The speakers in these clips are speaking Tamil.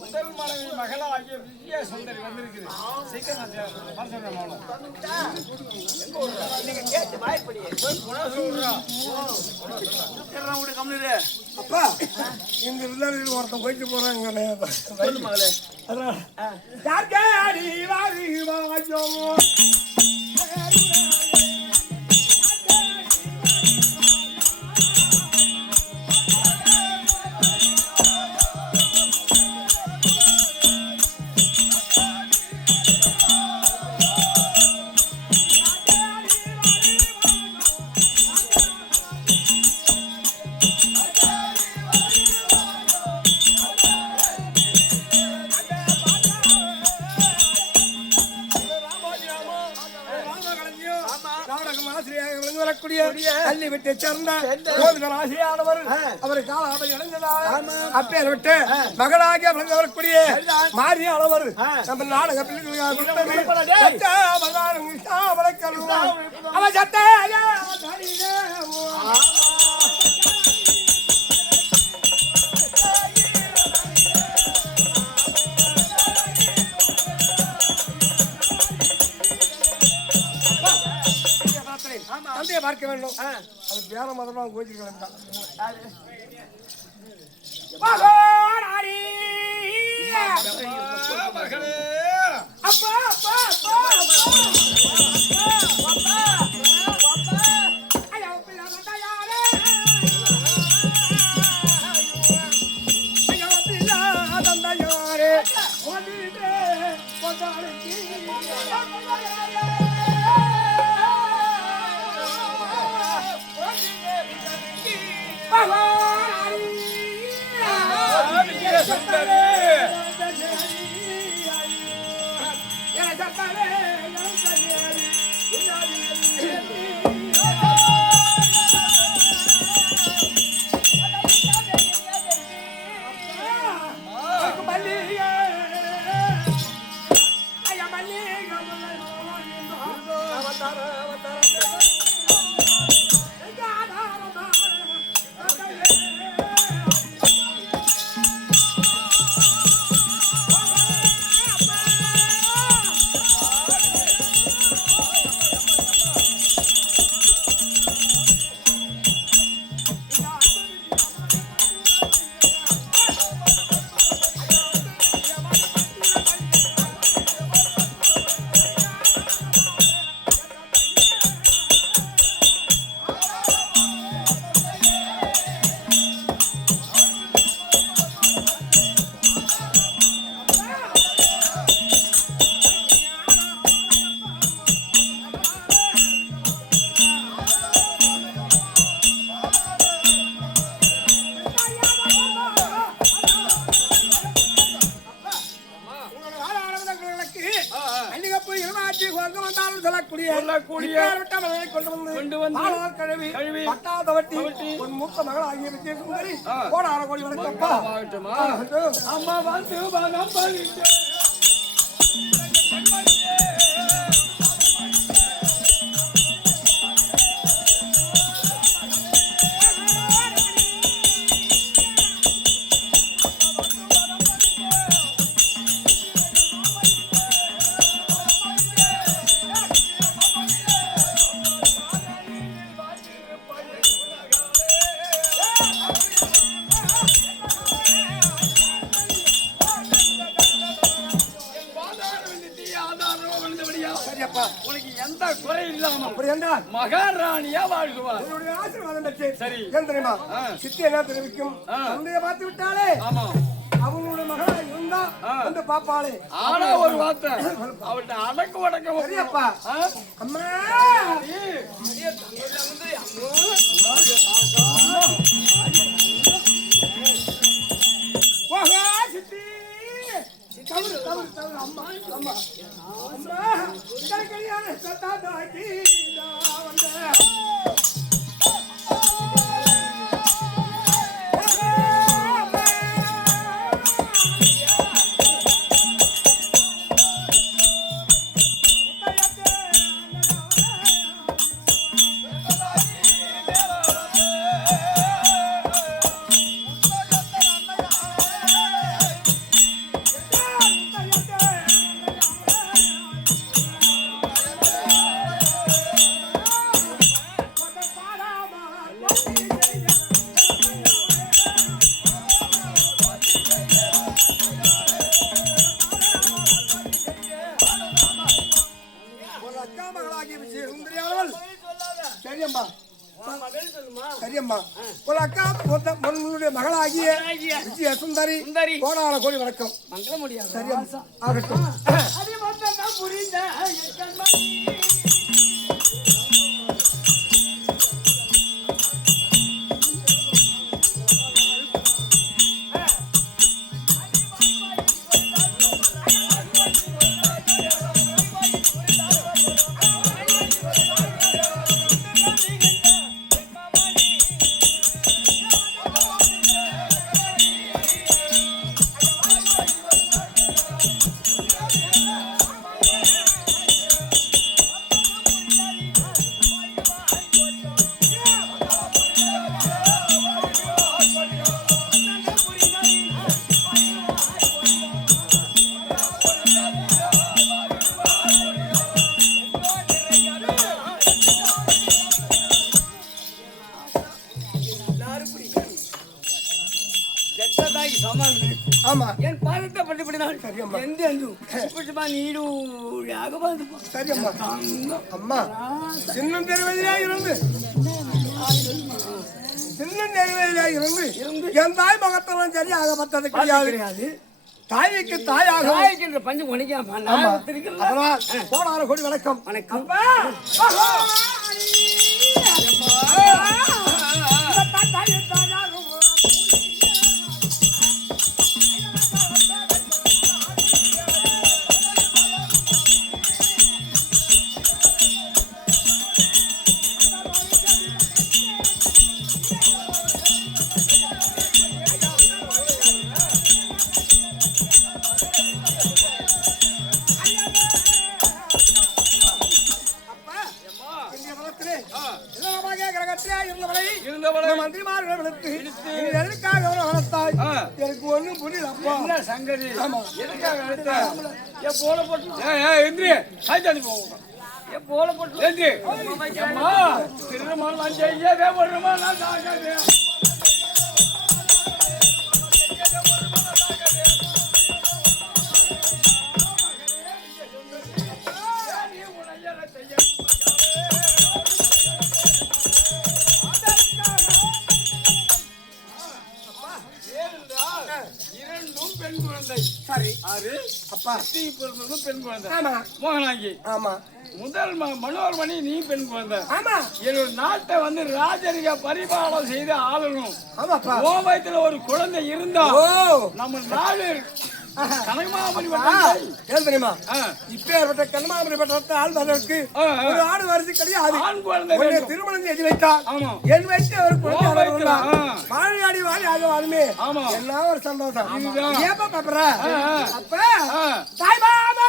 முதல் மனைவி மகளாகிய விஜய சுந்தரி வந்திருக்குது. சீக்கிரம் நீங்க கேட்டு வாய்ப்படி அப்பா இந்த வில்லாளிகள் ஒருத்தன் போயிட்டு போறாங்க. பள்ளி விட்டு சேர்ந்த ஆசிரியானவர் அவர் கால இணைந்ததாக அப்பேர் விட்டு மகனாகிய விளங்க வரக்கூடிய மாரியானவர் நம்ம நாடக தந்தையை பார்க்க வேண்டும். அது பேர மதம் கோச்சிருக்கலாம். மூத்த மகள் ஆகிய விஜயசுந்தரி கோடான கோடி வணக்கப்பா. அம்மா வந்து உனக்கு எந்த குறை இல்லாம அப்படி என்றால் மகாராணியா வாழ்குவார். உன்னுடைய ஆசீர்வாதம் பெற்று சரி ஏன் தெரியுமா சித்தி என்ன தெரிவிக்கும் தந்தையை பார்த்து விட்டாலே அவனுடைய மகளா இருந்தா வந்து பாப்பாளே. ஆனா ஒரு வார்த்தை அவட்ட அடக்கு வடக்க சரியப்பா அம்மா ஓஹோ சித்தி தவறு தவறு தவறு அம்மா அம்மா அம்மா கல்யாண சத்தா தாக்கி சரியம்மா ஒரு அக்கா உன்னுடைய மகளாகிய விஜய சுந்தரி கோடான கோடி வணக்கம் மங்கள முடியாது சரியம்மா ஆகட்டும் ஆமா என் பாதத்தை பட்டுப்படினான் சரியம்மா எந்த அஞ்சு இப்படிமா நீடு ஆகபாதுப்பா சரியம்மா அம்மா சின்ன தெருவதிலாக இருந்து என் தாய் மகத்தெல்லாம் சரி ஆகப்பட்டது கிடையாது தாய்க்கு தாயாக தாய்க்கு பஞ்சு உனக்காம கோடான கோடி வணக்கம் வணக்கம் எனக்கு ஒண்ணும் புரியல சங்கதி போல போட்டு போல போட்டு திருமணம் செய்யவே வருமா நான் பெண் குழந்தை மோகனாங்கி ஆமா முதல் மனோர்மணி நீ பெண் குழந்தை ஆமா என்னோட நாட்டை வந்து ராஜரிக பரிபாலம் செய்து ஆளணும் கோபயத்துல ஒரு குழந்தை இருந்தா நம்ம நாடு கனகமாமணி தெரியுமா இப்பேற்பட்ட கனகமாமணி பட்டத்தை ஆள்வதற்கு ஒரு ஆடு வரிசை கிடையாது ஆண் குழந்தை திருமணம் செய்து வைத்தார் என் வைத்து அவர் குழந்தை வாழி வாழி ஆகவாலுமே என்ன ஒரு சந்தோஷம் ஏப்பா பாப்பற அப்ப தாய் பாபா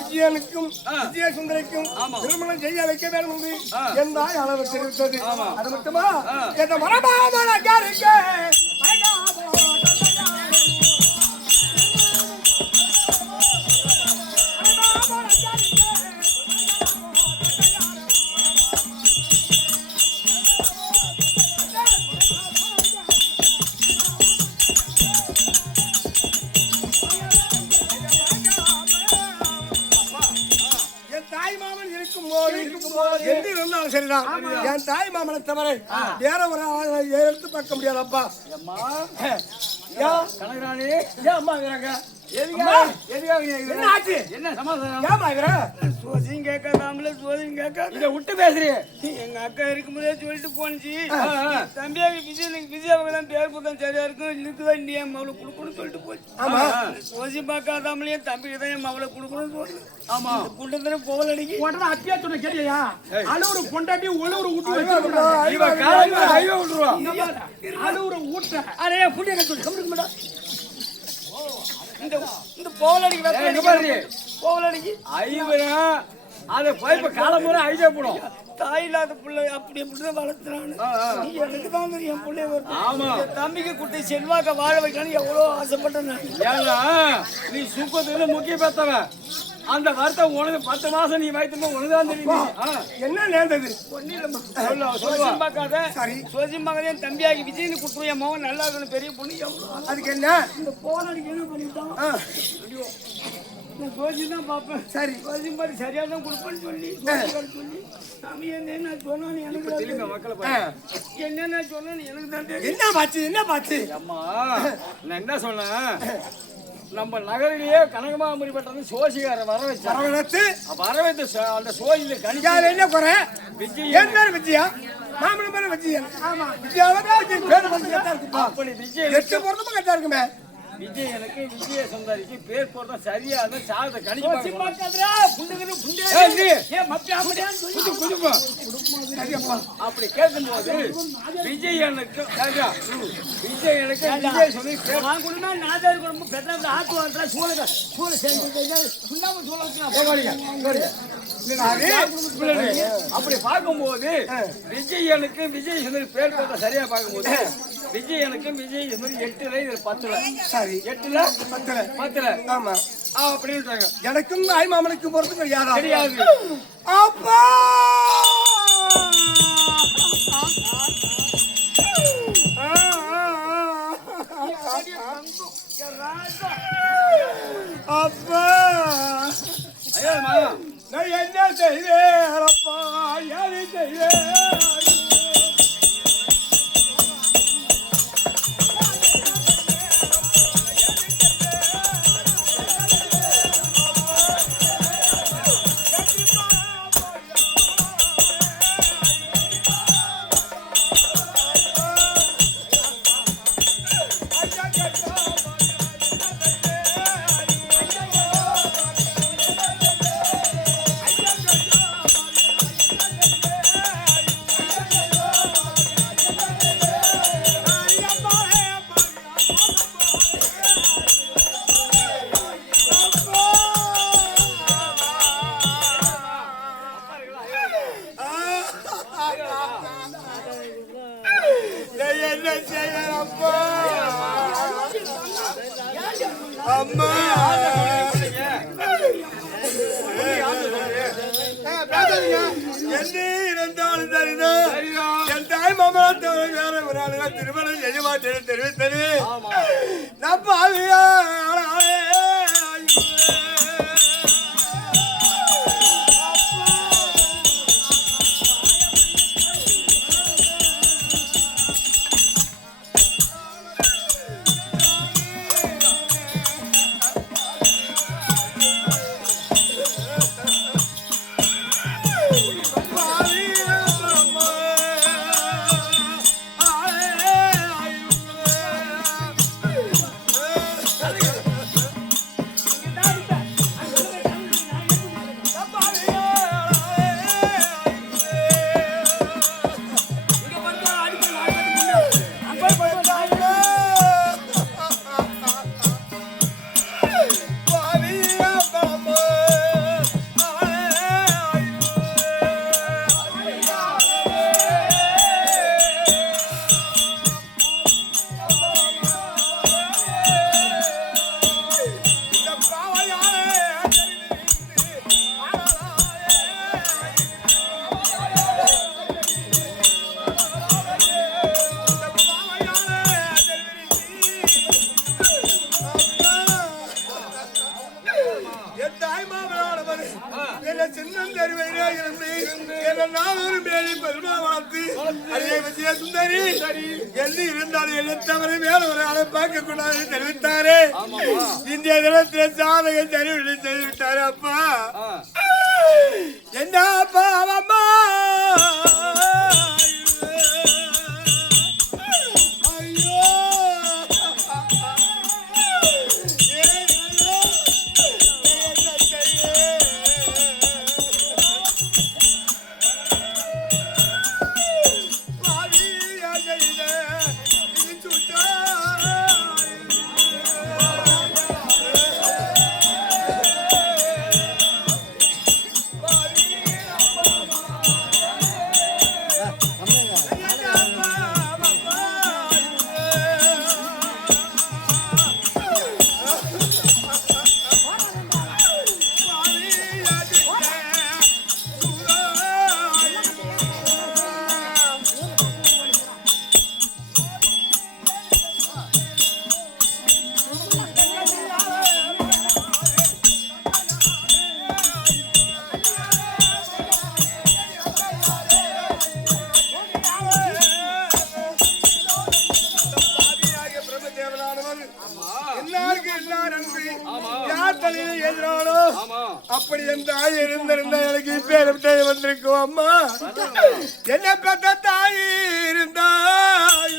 விஜயனுக்கும் விஜய சுந்தரிக்கும் திருமணம் செய்ய வைக்க வேண்டும் என்று என் தாய் அளவு தெரிவித்தது அது மட்டுமா என்ற மரபாம சரிதான் என் தாய் மாமனை தவிர வேற ஒரு எடுத்து பார்க்க முடியாதப்பா கனகராணி ஏன் அம்மா இருக்கிறாங்க என்ன சமாதானம் சோசியும் கேட்காமல சோசியும் கேட்க இதை விட்டு பேசுறிய எங்க அக்கா இருக்கும்போதே சொல்லிட்டு போனுச்சு தம்பியாக விஜயாவுக்கு தான் பேர் பக்கம் சரியா இருக்கும் இழுக்கு வேண்டிய என் மவளை கொடுக்கணும்னு சொல்லிட்டு போச்சு சோசி பார்க்காதாமலே தம்பிக்கு தான் என் மவளை கொடுக்கணும்னு சொல்லு ஆமா குண்டத்துல போகல அடிக்கி உடனே அத்தியா சொன்ன கேட்கலையா அழுவுற பொண்டாட்டி உழவுற ஊட்டி அழுவுற ஊட்ட அரே புண்ணிய கட்டு கம்மிக்க மாட்டா இந்த போகலடிக்கு போகலடிக்கு ஐவரா அதை பைப்ப காலமுறை ஐடியா போடும் தாய் இல்லாத பிள்ளை அப்படி எப்படிதான் வளர்த்துறான்னு எனக்கு தான் என் பிள்ளை தம்பிக்கு குட்டி செல்வாக்க வாழ வைக்கணும்னு எவ்வளோ ஆசைப்பட்டேன். ஏன்னா நீ சுக்கத்துல முக்கிய பெத்தவன். அந்த வருத்தம் உனக்கு 10 மாசம் நீ வயிற்றுமா உனக்குதான் தெரியும். என்ன நேர்ந்தது? என் தம்பியாகி விஜய்னு கொடுத்துருவோம். என் மகன் நல்லா இருக்கணும் பெரிய பொண்ணு. அதுக்கு என்ன இந்த போராடிக்கு என்ன பண்ணிட்டான்? நான் கோஜி தான் பார்ப்பேன். சரி கோஜி மாதிரி சரியா தான் கொடுப்பேன்னு சொல்லி சாமி என்ன சொன்னான்னு எனக்கு மக்களை என்னென்ன சொன்னு எனக்கு தான் தெரியும். என்ன பாச்சு அம்மா நான் என்ன சொன்னேன், நம்ம நகரிலேயே கனகமாமரி பட்டது சோசிகார வர வச்சு அந்த சோசியில கணிக்காத என்ன குறை விஜய் என்ன விஜயா மாமன மேல விஜயா ஆமா விஜயாவுக்கு பேர் வந்து கரெக்டா இருக்குப்பா. அப்படி விஜய் எட்டு போறதும் கரெக்டா இருக்குமே. விஜய் எனக்கு விஜய சுந்தரிக்கு பேர் போறதா சரியா தான் சாத கணிக்க பாக்காதடா புண்டுகிற புண்டே ஏ மப்பி அப்படியே குடு குடுப்பா சரியாப்பா. அப்படி கேக்கும்போது விஜய் எனக்கு ராஜா விஜய் எனக்கு விஜய் சொல்லி நான் குடுனா நாதார் குடும்ப பெட்ரோல் ஆத்து வாட்டற சூள சேர்ந்து சுண்ணாம சூள வச்சா போவாடிங்க போடிங்க. அப்படி பார்க்கும்போது விஜய் எனக்கு விஜய் சுந்தரி பேர் போறதா சரியா பார்க்கும்போது விஜய் எனக்கு விஜய் சுந்தரி 8ல இது 10ல சரி 8ல 10ல ஆமா அப்படின்றாங்க. எனக்கும் தாய் மாமனுக்கு போறதுக்கு யாரா தெரியாது. அப்பா அப்பா ஐயோ நான் என்ன செய்வேன் அப்பா யாரு செய்வேன். திருமணம் செய்ய மாட்டேன் தெரிவித்தது நப்பாவியா தெரிவித்தாரே. இந்திய தினத்தில் சாதகம் தெரிவித்தாரு. அப்பா என்ன அப்பா அம்மா வந்து யார் தலையில ஏறினாலும் அப்படி என் தாய் இருந்திருந்தா எனக்கு பேர் வந்திருக்கும் அம்மா. என்ன பெற்ற தாய் இருந்தாய்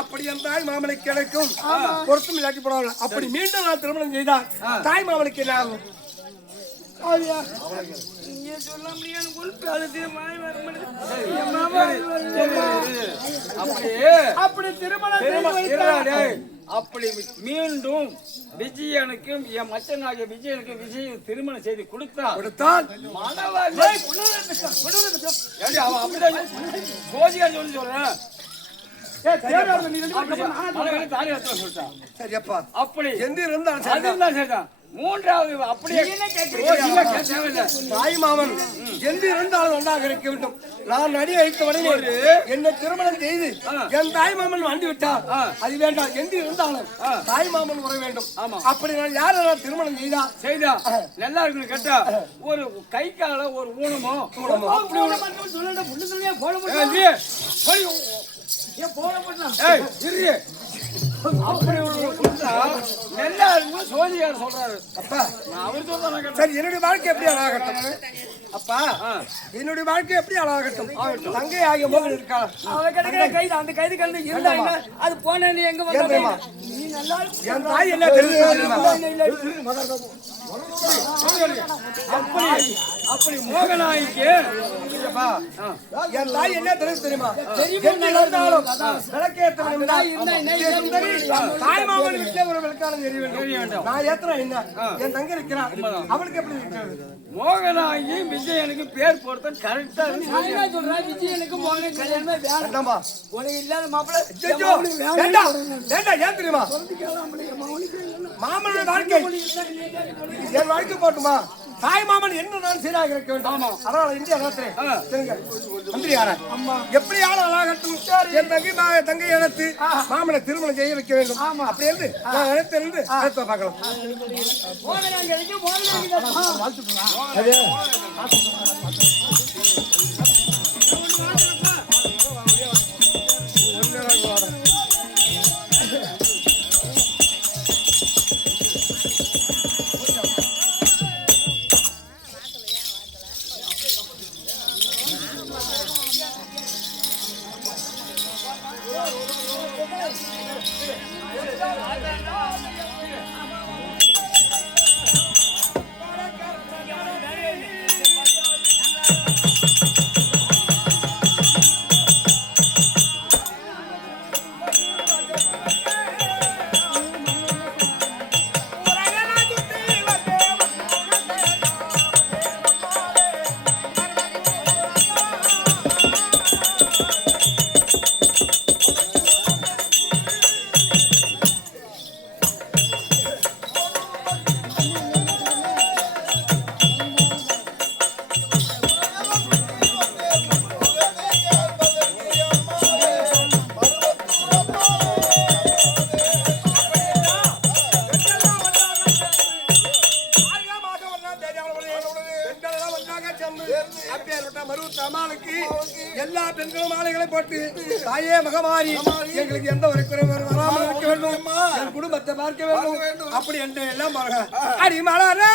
அப்படி என் தாய் மாமனை கிடைக்கும் பொருத்தம் இல்லாட்டி போனாங்க. அப்படி மீண்டும் நான் திருமணம் செய்தால் தாய் மாமனுக்கு என்ன ஆகும்? அப்படி திருமணம் அப்படி மீண்டும் விஜயனுக்கும் என் மச்சனாகிய விஜயனுக்கும் விஜய் திருமணம் செய்து கொடுத்தால் அப்படி எந்த இருந்தாலும் சரிதான். மூன்றாவது அப்படியே தாய் மாமன் எந்த இருந்தாலும் ஒன்றாக இருக்க வேண்டும். நான் அடி வைத்த உடனே என்னை திருமணம் செய்து என் தாய் மாமன் வந்து விட்டார். அது வேண்டாம். எந்த இருந்தாலும் தாய் மாமன் வர வேண்டும். அப்படி நான் யார திருமணம் செய்தா நல்லா இருக்கு கேட்டா ஒரு கை கால ஒரு ஊனமோ அப்படி நல்லா இருக்கும் சோதியார் சொல்றாரு. அப்பா அவர் சொல்றாங்க. சரி, என்னுடைய வாழ்க்கை எப்படி அழகாகட்டும் அப்பா, என்னுடைய வாழ்க்கை எப்படி அழகாகட்டும். தங்கை ஆகிய மோகன் இருக்கா அவ கிடைக்கிற கைது அந்த கைது கலந்து இருந்தா அது போன நீ எங்க வந்த நீ நல்லா என் தாய் என்ன தெரியும் அப்படி மோகனாய்க்கு என் தாய் என்ன தெரியுமா? தாய் மாமன் வீட்டுல ஒரு விளக்காலம் தெரிய வேண்டும். நான் ஏத்துறேன் என்ன என் தங்க இருக்கிறான் அவளுக்கு எப்படி இருக்கிறது? மோகனாயி விஜயனுக்கு பேர் பொறுத்த கரெக்டா சொல்றேன். விஜயனுக்கு மோகன் கல்யாணமே வேண்டாமா? உனக்கு இல்லாத மாப்பிள்ளை ஏன் தெரியுமா? மாமனுடைய வாழ்க்கை என் வாழ்க்கை போட்டுமா? தாய் மாமன் என்ன நான் சீராக இருக்க வேண்டும். அதனால இந்தியா எப்படி ஆளாகட்டும் என் தங்கை இழத்து மாமனை திருமணம் செய்ய வைக்க வேண்டும். அப்படி இருந்து நான் இழத்திருந்து பார்க்கலாம். எல்லா பெண்களும் மாலைகளை போட்டு தாயே மகமாரி எங்களுக்கு எந்த ஒரு குறை வராமல் இருக்க வேண்டும். என் குடும்பத்தை பார்க்க வேண்டும். அப்படி என்று எல்லாம் அடி மலரா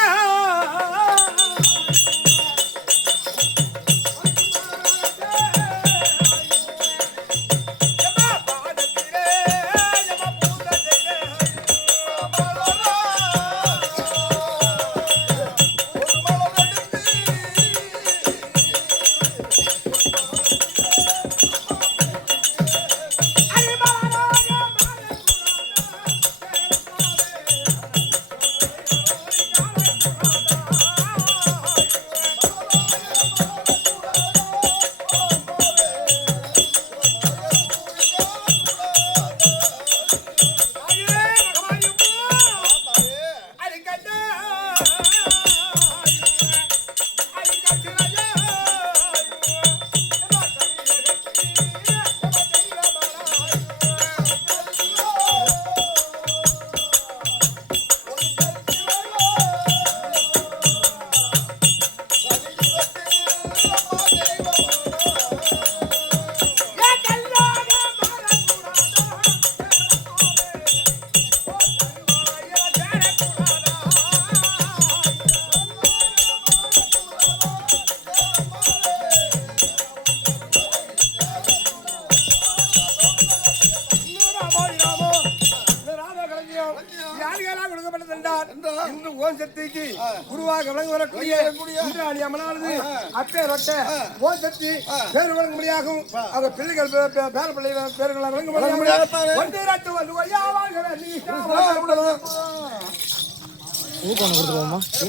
கொடுக்கப்பட்டது என்றால் இன்று ஓம் சக்திக்கு குருவாக விளங்க வரக்கூடிய இந்திராணி அம்மனானது அட்டை ரொட்ட ஓம் சக்தி பேர் வழங்க முடியாகும் அவங்க பிள்ளைகள் பேர பிள்ளை பேர்கள் வழங்க முடியாது ஒன்றே ராட்டு வந்து ஐயா வாழ்கிற நீ